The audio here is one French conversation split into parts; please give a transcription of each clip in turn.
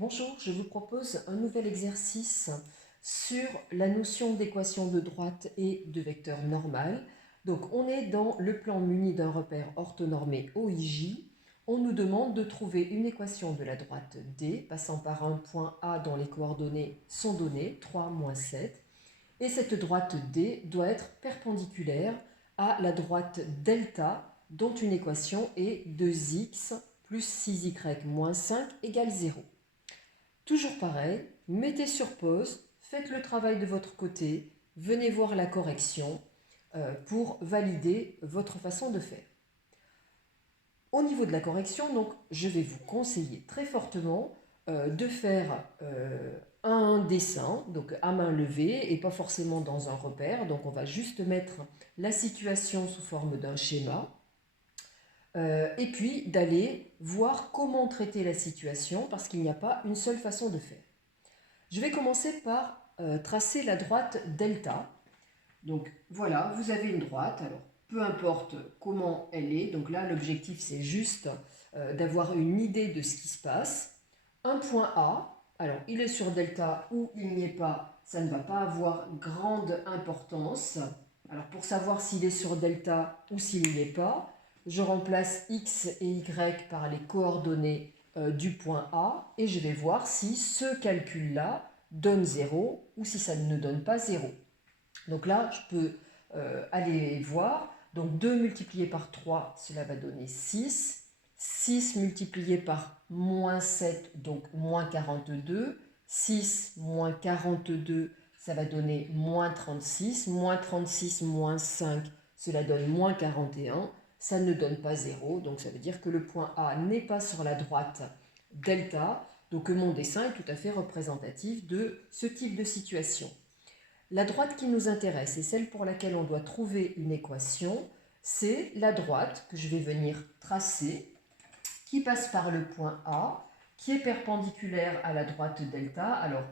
Bonjour, je vous propose un nouvel exercice sur la notion d'équation de droite et de vecteur normal. Donc on est dans le plan muni d'un repère orthonormé OIJ. On nous demande de trouver une équation de la droite D passant par un point A dont les coordonnées sont données, 3, moins 7. Et cette droite D doit être perpendiculaire à la droite delta dont une équation est 2x plus 6y moins 5 égale 0. Toujours pareil, mettez sur pause, faites le travail de votre côté, venez voir la correction pour valider votre façon de faire. Au niveau de la correction, donc, je vais vous conseiller très fortement de faire un dessin, donc à main levée et pas forcément dans un repère. Donc on va juste mettre la situation sous forme d'un schéma et puis d'aller voir comment traiter la situation parce qu'il n'y a pas une seule façon de faire. Je vais commencer par tracer la droite delta. Donc voilà, vous avez une droite, alors peu importe comment elle est, donc là l'objectif c'est juste d'avoir une idée de ce qui se passe. Un point A, alors il est sur delta ou il n'y est pas, ça ne va pas avoir grande importance. Alors pour savoir s'il est sur delta ou s'il n'y est pas, je remplace x et y par les coordonnées du point A et je vais voir si ce calcul-là donne 0 ou si ça ne donne pas 0. Donc là, je peux aller voir. Donc 2 multiplié par 3, cela va donner 6. 6 multiplié par moins 7, donc moins 42. 6 moins 42, ça va donner moins 36. Moins 36 moins 5, cela donne moins 41. Ça ne donne pas 0, donc ça veut dire que le point A n'est pas sur la droite delta. Donc mon dessin est tout à fait représentatif de ce type de situation. La droite qui nous intéresse et celle pour laquelle on doit trouver une équation, c'est la droite que je vais venir tracer, qui passe par le point A, qui est perpendiculaire à la droite delta. Alors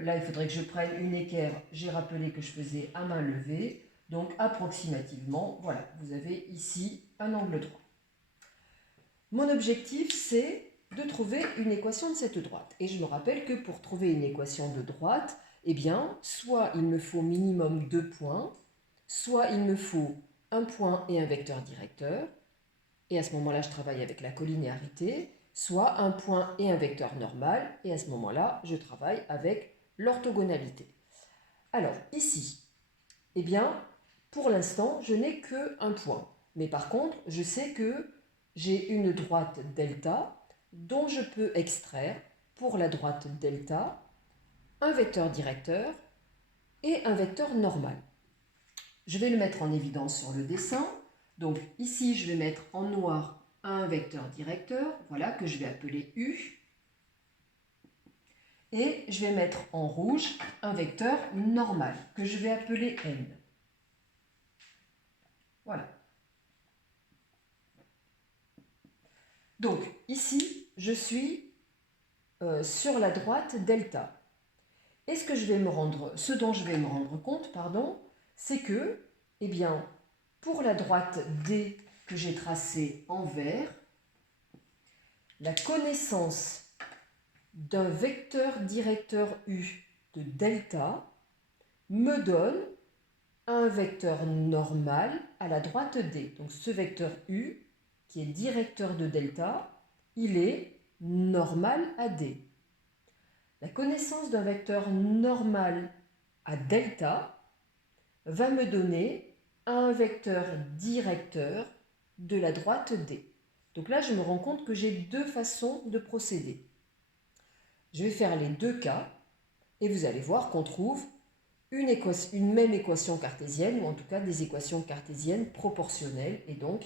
là, il faudrait que je prenne une équerre. J'ai rappelé que je faisais à main levée. Donc approximativement, voilà, vous avez ici un angle droit. Mon objectif, c'est de trouver une équation de cette droite. Et je me rappelle que pour trouver une équation de droite, eh bien, soit il me faut minimum 2 points, soit il me faut un point et un vecteur directeur, et à ce moment-là, je travaille avec la collinéarité, soit un point et un vecteur normal, et à ce moment-là, je travaille avec l'orthogonalité. Alors, ici, eh bien, pour l'instant, je n'ai qu'un point. Mais par contre, je sais que j'ai une droite delta dont je peux extraire, pour la droite delta, un vecteur directeur et un vecteur normal. Je vais le mettre en évidence sur le dessin. Donc ici, je vais mettre en noir un vecteur directeur, voilà, que je vais appeler U. Et je vais mettre en rouge un vecteur normal, que je vais appeler N. Voilà. Donc ici, je suis sur la droite delta. Et ce dont je vais me rendre compte, c'est que, eh bien, pour la droite D que j'ai tracée en vert, la connaissance d'un vecteur directeur U de delta me donne un vecteur normal à la droite D. Donc ce vecteur U, qui est directeur de delta, il est normal à D. La connaissance d'un vecteur normal à delta va me donner un vecteur directeur de la droite D. Donc là, je me rends compte que j'ai deux façons de procéder. Je vais faire les deux cas et vous allez voir qu'on trouve une même équation cartésienne, ou en tout cas des équations cartésiennes proportionnelles et donc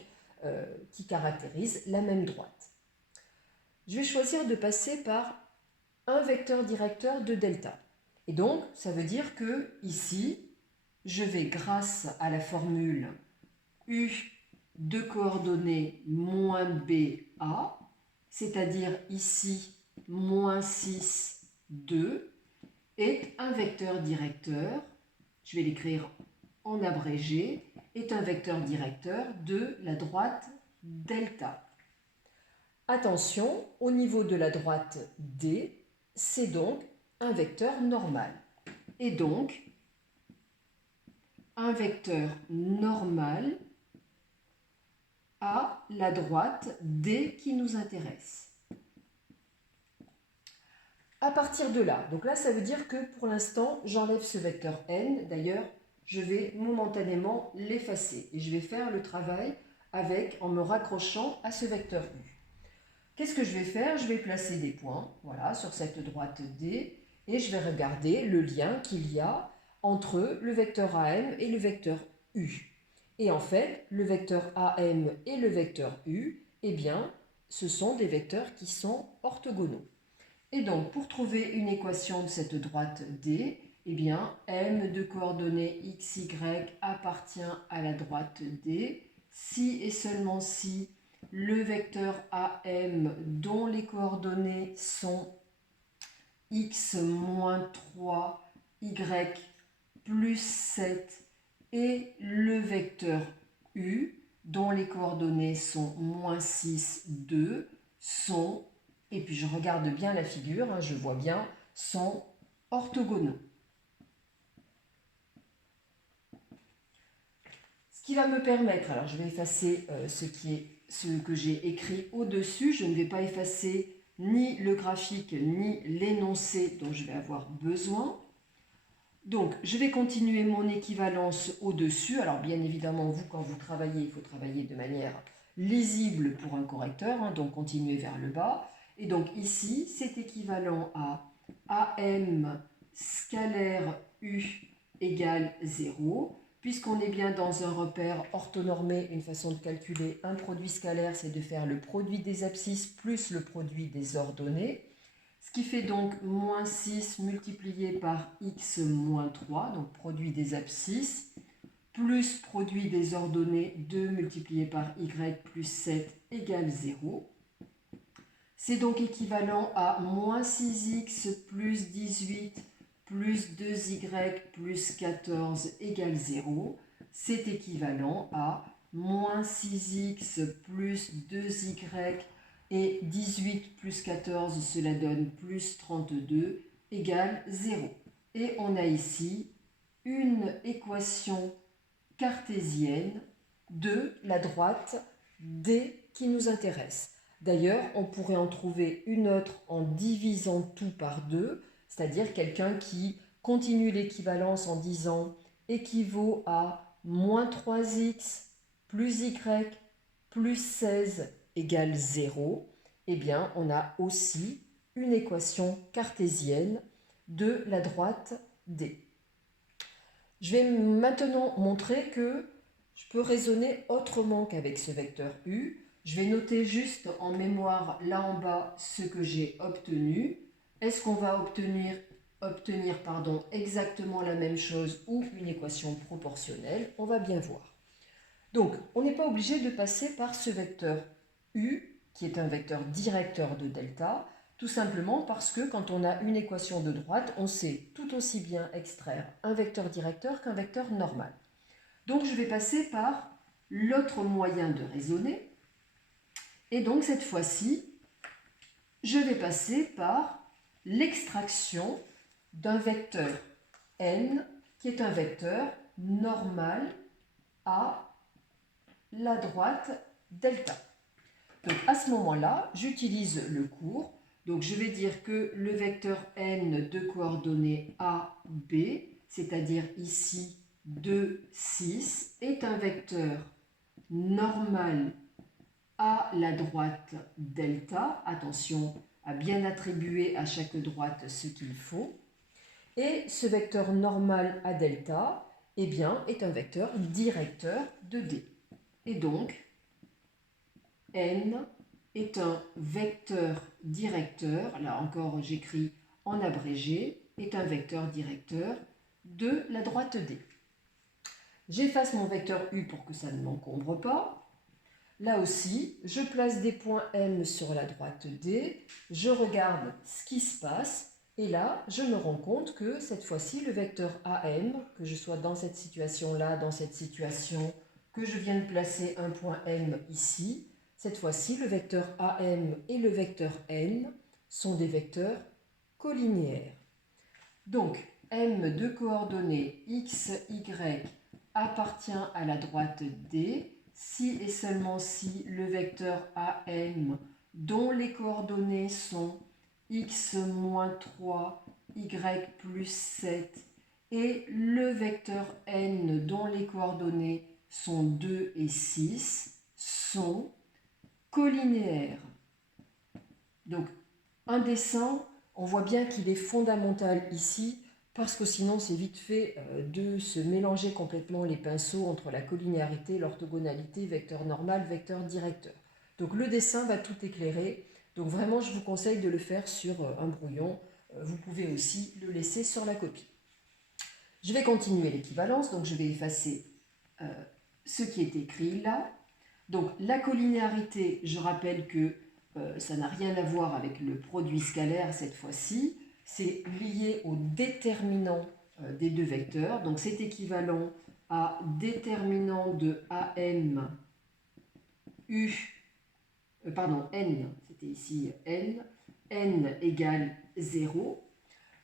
qui caractérisent la même droite. Je vais choisir de passer par un vecteur directeur de delta. Et donc, ça veut dire que ici, je vais, grâce à la formule U de coordonnées moins BA, c'est-à-dire ici moins 6, 2, et un vecteur directeur, je vais l'écrire en abrégé, est un vecteur directeur de la droite delta. Attention, au niveau de la droite D, c'est donc un vecteur normal. Et donc, un vecteur normal à la droite D qui nous intéresse. À partir de là, donc là ça veut dire que pour l'instant j'enlève ce vecteur n, d'ailleurs je vais momentanément l'effacer et je vais faire le travail en me raccrochant à ce vecteur u. Qu'est-ce que je vais faire? Je vais placer des points, voilà, sur cette droite D et je vais regarder le lien qu'il y a entre le vecteur AM et le vecteur u. Et en fait, le vecteur AM et le vecteur u, eh bien, ce sont des vecteurs qui sont orthogonaux. Et donc, pour trouver une équation de cette droite D, eh bien, M de coordonnées x, y appartient à la droite D. Si et seulement si le vecteur AM, dont les coordonnées sont x moins 3, y plus 7, et le vecteur U, dont les coordonnées sont moins 6, 2, sont, et puis je regarde bien la figure, je vois bien, sont orthogonaux. Ce qui va me permettre, alors je vais effacer ce que j'ai écrit au-dessus, je ne vais pas effacer ni le graphique ni l'énoncé dont je vais avoir besoin. Donc, je vais continuer mon équivalence au-dessus. Alors, bien évidemment, vous, quand vous travaillez, il faut travailler de manière lisible pour un correcteur, donc continuez vers le bas. Et donc ici, c'est équivalent à AM scalaire U égale 0. Puisqu'on est bien dans un repère orthonormé, une façon de calculer un produit scalaire, c'est de faire le produit des abscisses plus le produit des ordonnées. Ce qui fait donc moins 6 multiplié par x moins 3, donc produit des abscisses, plus produit des ordonnées 2 multiplié par y plus 7 égale 0. C'est donc équivalent à moins 6x plus 18 plus 2y plus 14 égale 0. C'est équivalent à moins 6x plus 2y et 18 plus 14, cela donne plus 32, égale 0. Et on a ici une équation cartésienne de la droite D qui nous intéresse. D'ailleurs, on pourrait en trouver une autre en divisant tout par 2, c'est-à-dire quelqu'un qui continue l'équivalence en disant équivaut à moins 3x plus y plus 16 égale 0, eh bien, on a aussi une équation cartésienne de la droite D. Je vais maintenant montrer que je peux raisonner autrement qu'avec ce vecteur U. Je vais noter juste en mémoire là en bas ce que j'ai obtenu. Est-ce qu'on va obtenir exactement la même chose ou une équation proportionnelle? On va bien voir. Donc, on n'est pas obligé de passer par ce vecteur U, qui est un vecteur directeur de delta, tout simplement parce que quand on a une équation de droite, on sait tout aussi bien extraire un vecteur directeur qu'un vecteur normal. Donc, je vais passer par l'autre moyen de raisonner. Et donc, cette fois-ci, je vais passer par l'extraction d'un vecteur n, qui est un vecteur normal à la droite delta. Donc à ce moment-là, j'utilise le cours. Donc je vais dire que le vecteur n de coordonnées A, B, c'est-à-dire ici 2, 6, est un vecteur normal à la droite delta. Attention à bien attribuer à chaque droite ce qu'il faut. Et ce vecteur normal à delta, eh bien, est un vecteur directeur de D. Et donc, n est un vecteur directeur, là encore j'écris en abrégé, est un vecteur directeur de la droite D. J'efface mon vecteur U pour que ça ne m'encombre pas. Là aussi, je place des points M sur la droite D, je regarde ce qui se passe, et là, je me rends compte que cette fois-ci, le vecteur AM, que je sois dans cette situation-là, dans cette situation, que je viens de placer un point M ici, cette fois-ci, le vecteur AM et le vecteur N sont des vecteurs collinéaire. Donc, M de coordonnées x, y appartient à la droite D si et seulement si le vecteur AM dont les coordonnées sont x moins 3, y plus 7 et le vecteur N dont les coordonnées sont 2 et 6 sont collinéaires. Donc, un dessin, on voit bien qu'il est fondamental ici, parce que sinon c'est vite fait de se mélanger complètement les pinceaux entre la collinéarité, l'orthogonalité, vecteur normal, vecteur directeur. Donc le dessin va tout éclairer, donc vraiment je vous conseille de le faire sur un brouillon, vous pouvez aussi le laisser sur la copie. Je vais continuer l'équivalence, donc je vais effacer ce qui est écrit là. Donc la collinéarité, je rappelle que ça n'a rien à voir avec le produit scalaire cette fois-ci, c'est lié au déterminant des deux vecteurs, donc c'est équivalent à déterminant de AM U, N, c'était ici N égale 0.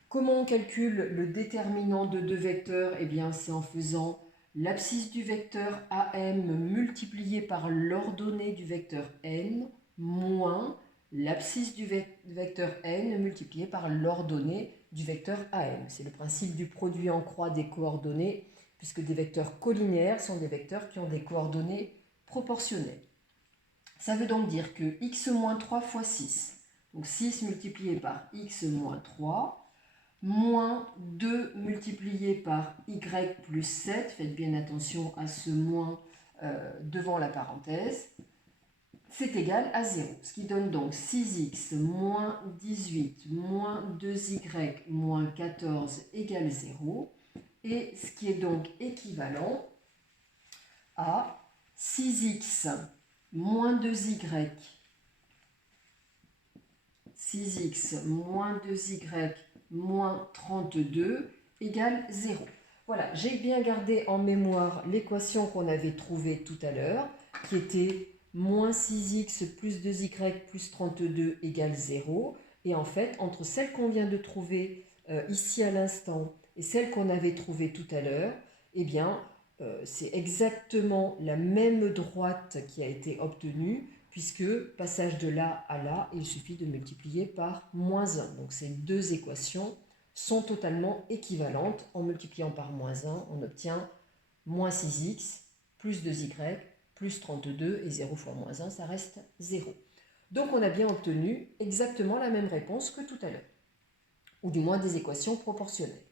Comment on calcule le déterminant de deux vecteurs? Eh bien, c'est en faisant l'abscisse du vecteur AM multiplié par l'ordonnée du vecteur N moins l'abscisse du vecteur N multiplié par l'ordonnée du vecteur AM. C'est le principe du produit en croix des coordonnées, puisque des vecteurs collinéaires sont des vecteurs qui ont des coordonnées proportionnelles. Ça veut donc dire que x-3 fois 6, donc 6 multiplié par x-3, moins 2 multiplié par y plus 7, faites bien attention à ce moins devant la parenthèse, c'est égal à 0. Ce qui donne donc 6x moins 18 moins 2y moins 14 égale 0. Et ce qui est donc équivalent à 6x moins 2y 6x moins 2y moins 32 égale 0. Voilà, j'ai bien gardé en mémoire l'équation qu'on avait trouvée tout à l'heure, qui était moins 6x plus 2y plus 32 égale 0. Et en fait, entre celle qu'on vient de trouver ici à l'instant et celle qu'on avait trouvée tout à l'heure, eh bien, c'est exactement la même droite qui a été obtenue, puisque passage de là à là, il suffit de multiplier par moins 1. Donc ces deux équations sont totalement équivalentes. En multipliant par moins 1, on obtient moins 6x plus 2y plus 32, et 0 fois moins 1, ça reste 0. Donc on a bien obtenu exactement la même réponse que tout à l'heure, ou du moins des équations proportionnelles.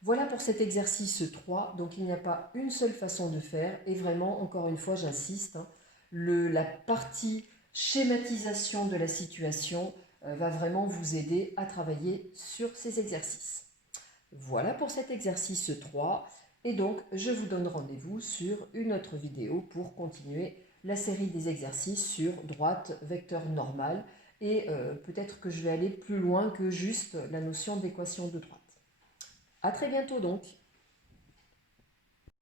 Voilà pour cet exercice 3, donc il n'y a pas une seule façon de faire, et vraiment, encore une fois, j'insiste, la partie schématisation de la situation va vraiment vous aider à travailler sur ces exercices. Voilà pour cet exercice 3, et donc je vous donne rendez-vous sur une autre vidéo pour continuer la série des exercices sur droite, vecteur normal, et peut-être que je vais aller plus loin que juste la notion d'équation de droite. À très bientôt donc.